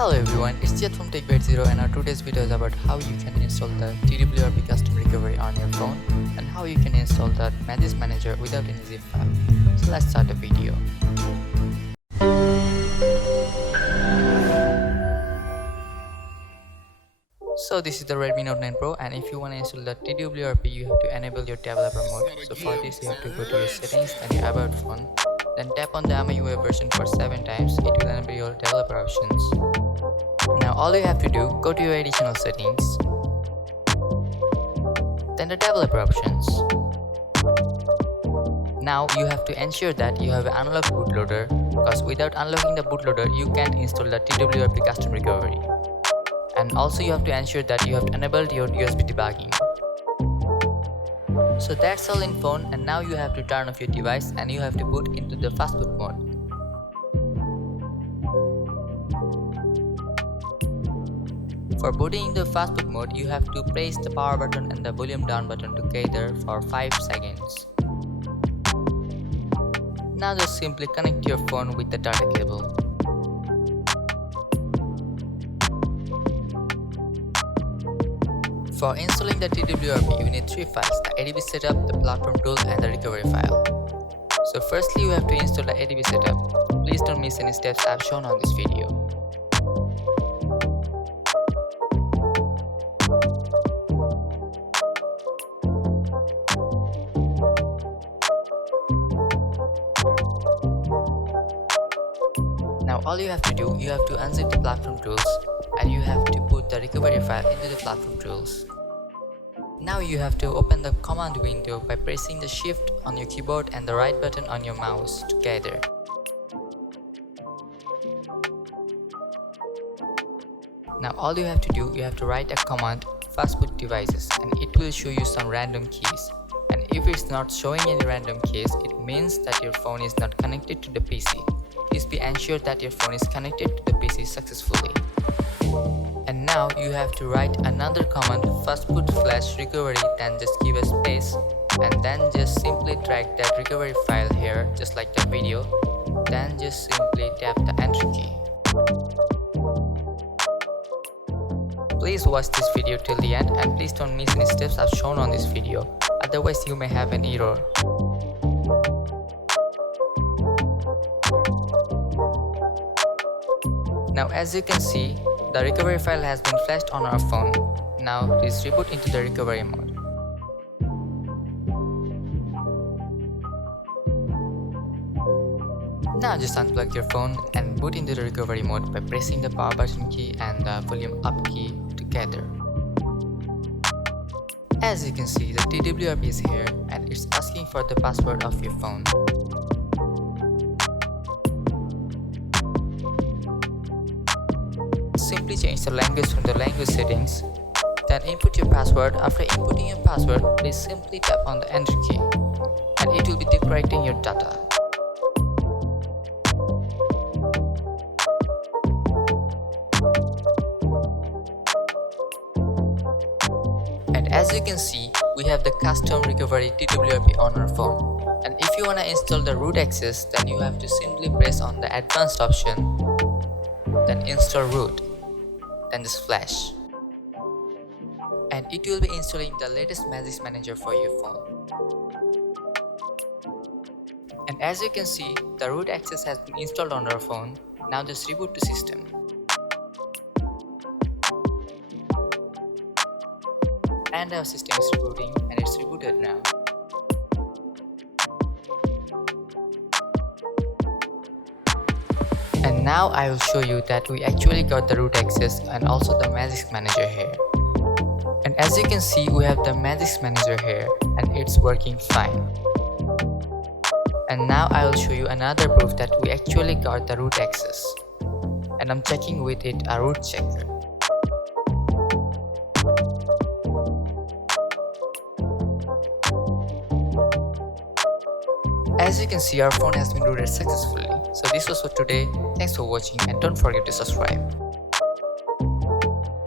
Hello everyone, it's Jet from Techbite and our today's video is about how you can install the TWRP custom recovery on your phone and how you can install the magisk manager without any zip file. So let's start the video. So this is the Redmi Note 9 Pro, and if you want to install the TWRP you have to enable your developer mode. So for this you have to go to your settings and your about phone. Then tap on the MIUI version for 7 times, it will enable your developer options. Now all you have to do, go to your additional settings, then the developer options. Now you have to ensure that you have an unlocked bootloader, because without unlocking the bootloader you can't install the TWRP custom recovery. And also you have to ensure that you have enabled your USB debugging. So that's all in phone, and now you have to turn off your device and you have to boot into the Fastboot Mode. For booting into Fastboot Mode, you have to press the power button and the volume down button together for 5 seconds. Now just simply connect your phone with the data cable. For installing the TWRP, you need 3 files: the ADB setup, the platform tool, and the recovery file. So firstly you have to install the ADB setup. Please don't miss any steps I have shown on this video. Now all you have to do, you have to unzip the platform tools and you have to put the recovery file into the platform tools. Now you have to open the command window by pressing the shift on your keyboard and the right button on your mouse together. Now all you have to do, you have to write a command fastboot devices, and it will show you some random keys. And if it's not showing any random keys, it means that your phone is not connected to the PC. Please be ensured that your phone is connected to the PC successfully. And now you have to write another command fastboot flash recovery, then just give a space and then just simply drag that recovery file here just like the video, then just simply tap the enter key. Please watch this video till the end and please don't miss any steps I've shown on this video, otherwise you may have an error. Now as you can see, the recovery file has been flashed on our phone. Now please reboot into the recovery mode. Now just unplug your phone and boot into the recovery mode by pressing the power button key and the volume up key together. As you can see, the TWRP is here and it's asking for the password of your phone. Simply change the language from the language settings, then input your password. After inputting your password, please simply tap on the enter key and it will be decrypting your data. And as you can see, we have the custom recovery TWRP on our phone. And if you want to install the root access, then you have to simply press on the advanced option, then install root, then just flash, and it will be installing the latest magisk manager for your phone. And as you can see, the root access has been installed on our phone. Now just reboot the system. And our system is rebooting and it's rebooted now. And now I will show you that we actually got the root access and also the magisk manager here. And as you can see, we have the magisk manager here and it's working fine. And now I will show you another proof that we actually got the root access. And I'm checking with it a root checker. As you can see, our phone has been rooted successfully. So this was for today. Thanks for watching and don't forget to subscribe.